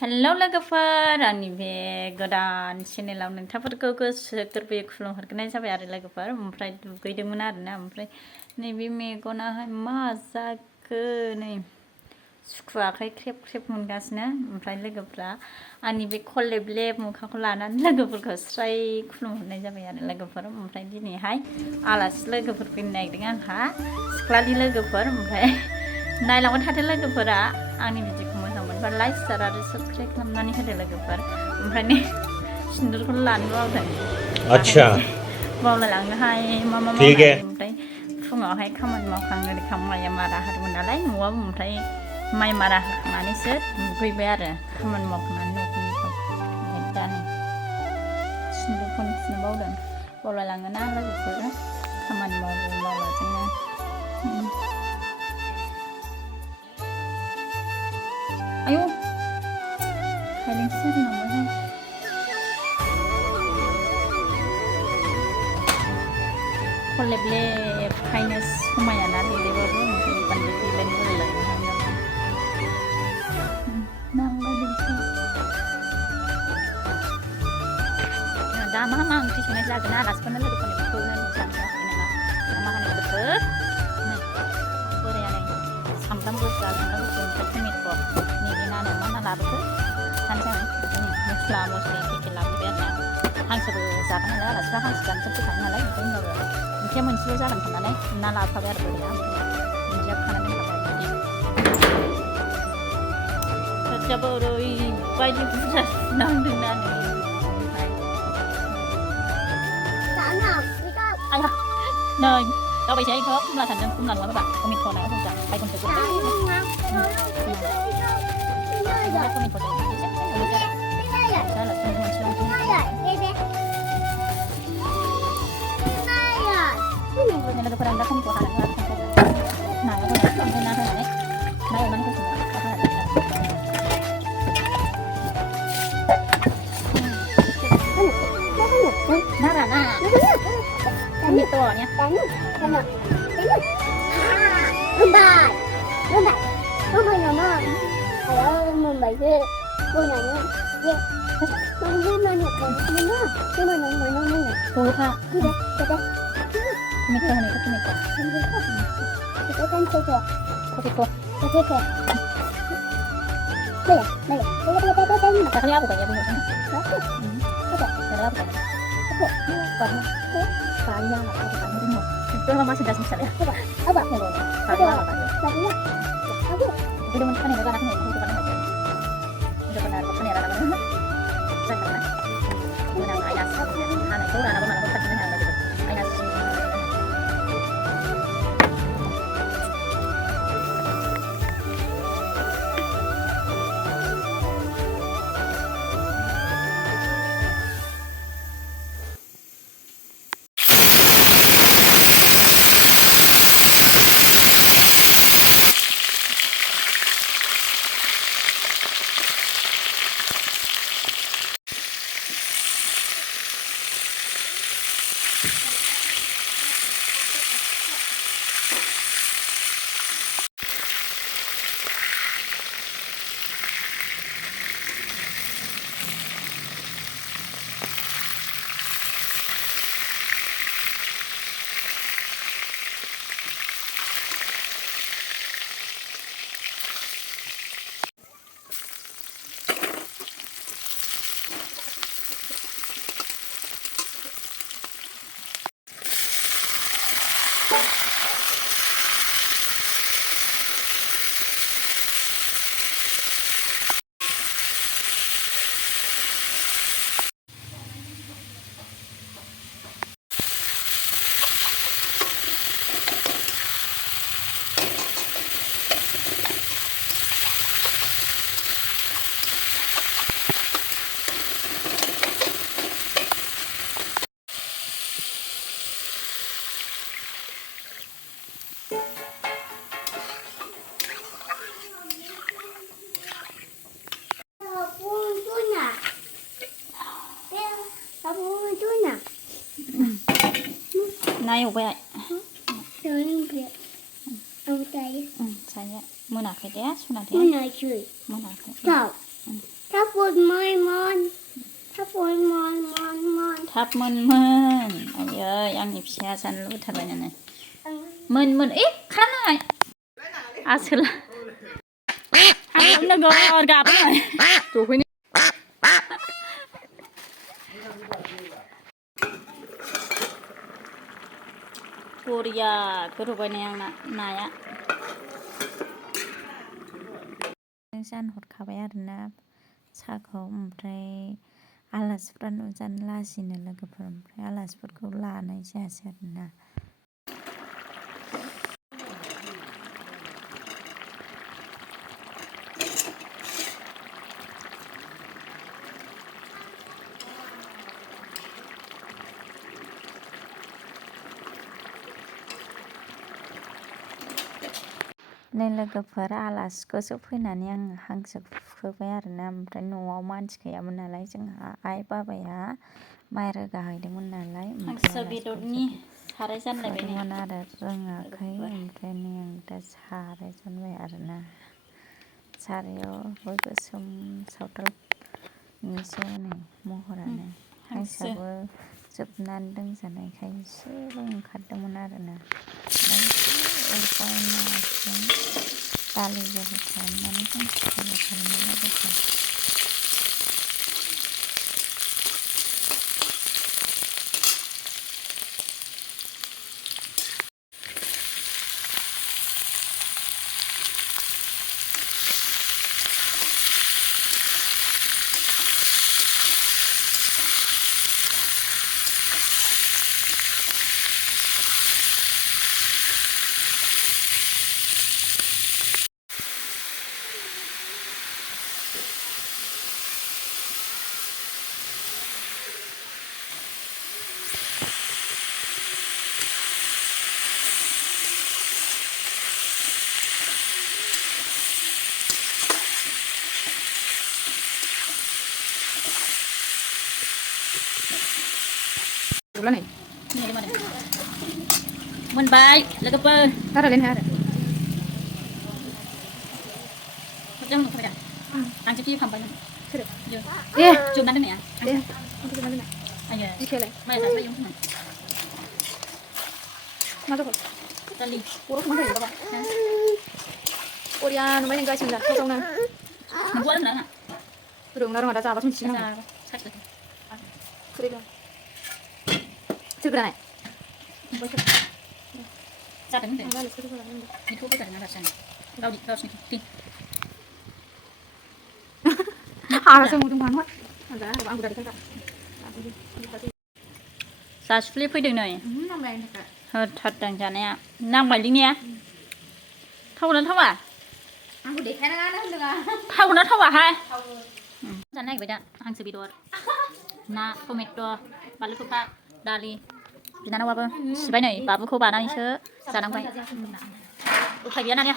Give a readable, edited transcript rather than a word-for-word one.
Hello लोगोफोर आंनि बे गोदान चेनेलाव नोंथांफोरखौ गोसो गोरबोयै खुलुमहरग्रोनाय जाबाय आरो लोगोफोर ओमफ्राय दुगैदोंमोन आरोना ओमफ्राय नैबे मेगनाहाय मा जाखो नै सुखुवाखै ख्रेब ख्रेब मोनगासिनो ओमफ्राय लोगोफ्रा आंनि बे खलेब मोखांखौ लानानै लोगोफोरखौ स्राय खुलुमहरनाय जाबाय आरो लोगोफोर ओमफ्राय दिनैहाय आलासि लोगोफोर फैनो नागिरदों आंहा सिख्लानि लोगोफोर ओमफ्राय नायलांबाय थादो लोगोफोरा आंनि भिडिअखौ मोजां मोनबा लाइक शेयार आरो साबस्क्राइब खालामनानै होदो लोगोफोर ओमफ्राय नै सिन्दुरखौ लानो बावदों अच्छा बावलायलाङोहाय मा मावनानै ओमफ्राय फुङावहाय खामानि मावखां ओरिखां माइया मारा होदोंमोन नालाय न'आव ओमफ्राय माइ मारा होखांनानैसो दुगैबाय आरो खामानि मावखांनानै न'खरनिखौ ओमफ्राय दा नै सिन्दुरखौनो थुनो बावलायलाङोना लोगोफोर खामानि मावला जोङो आयौ खायलेंसो जालांबायहाय खलेब खायनो समायाना देलायबाबो ओंखायनो बांद्राय देलायनो बालायलाङोहाय दा मा ओंख्रि संनाय जागोन आलासिफोरनो लोगोफोरनो बेखौ जानोसै नामा मा होनो लोगोफोर नै बोराया नै सामब्राम गुफुर ओमफ्राय टमेट' नैबे नानो मा ना लाबोखो सानसें बिदिनो मस्ला मस्लि केके लाबोबाय आरोना हांसोबो जागोन नालाय आलासिफ्रा हांसो जानोसो फैखागोन नालाय ओमफ्राय होनबाबो ओंख्रिया मोनसेल' जागोन साननानै ना लाबोफाबाय आरो बोराया ओमफ्राय दुन्दिया खानानै दोनखाबाय खोथियाबो ओरैबायदि बुरजा नांदोंना नै नै दावबायसै इखौ खमला सानदों खमला नङा बाबा टमेट' ना होजा बायगनसो गोदै टमेट' लोगोफोरा दा टमेट' हानानै नायाव होनानै ओमफ्राय ना होनानै ना एवनानै होफिनो नाराना टमेट'nya itu mama sudah selesai ya apa itu demen kan ya anaknya itu kan aja itu benar kan ya anaknya saya kan benar ayah anak itu anak mana bukan benar gitu ayah ना एवबाय saya मोनाखै दे सुना दे मोनाखै Thắp mơn mơn. Ôi ơi, ăn nhịp xe săn lút thật vậy này. Mơn mơn ít khăn này. À xử là. Ăn cũng đừng có gặp này. Chủ khuyên Korea, cứ rồi này này á. San hột khá bé ना साखौ ओमफ्राय आलासिफ्रा नुजानो लाजिनो लोगोफोर ओमफ्राय आलासिफोरखौ लानाय जायासै आरोना नै लोगोफोर आलासिखौसो फैनानै आङो हांसो फुखोबाय आरोना ओमफ्राय न'आव मानसि गैयामोन नालाय जोंहा आइ बाबाया माइ रोगाहैदोंमोन नालाय हांसो बेदरनि साराय जानलायबायमोन आरो रोङाखै ओमफ्राय नै आं दा साराय जानबाय आरोना सारायाव गोसोम सावथालनिसो नै महरानो हांसोआबो जोबनानै दोनजानायखाय एसेल' ओंखारदोंमोन आरोना दालि जहल खालामनानै हांसो भाजा खालामनो लोगोफोर Ulan nih. Ini mana? Mun baik, logoper. Taruh lain hari. Jangan lupa ya. Angkat kiri kampai. Sudah. Yo. Iya. Cuma nanti ya. Iya. Aku cuma nanti. Ayo. Dikele. Mai tak sayang mana? Mana tuh? Tali. Urus mana ya, Bapak? Korea, namanya enggak sih, enggak. Kosong nah. Buat mana? Udah naruh ada apa sih sih? Sakit. Sudah. Sudah nih. Sakit nih. Ini tuh kita nggak rasanya. Kau sini. Ah, saya mau tunggu banget. Enggak, aku udah dekat. Saat flip faiting nih. Namanya dekat. Thật chẳng chắn nè. Năm bảy linh nè. Thâu nó thâu à? Aku deh, enak được à? Thâu nó thâu à hai? Chắn này vậy đó. Hàng sữa bị đột. Na tomato, balukupa, dali. Kita nak apa? Siapa ni? Babu kau bana ni se. Sanang baik. Upai biar nanya.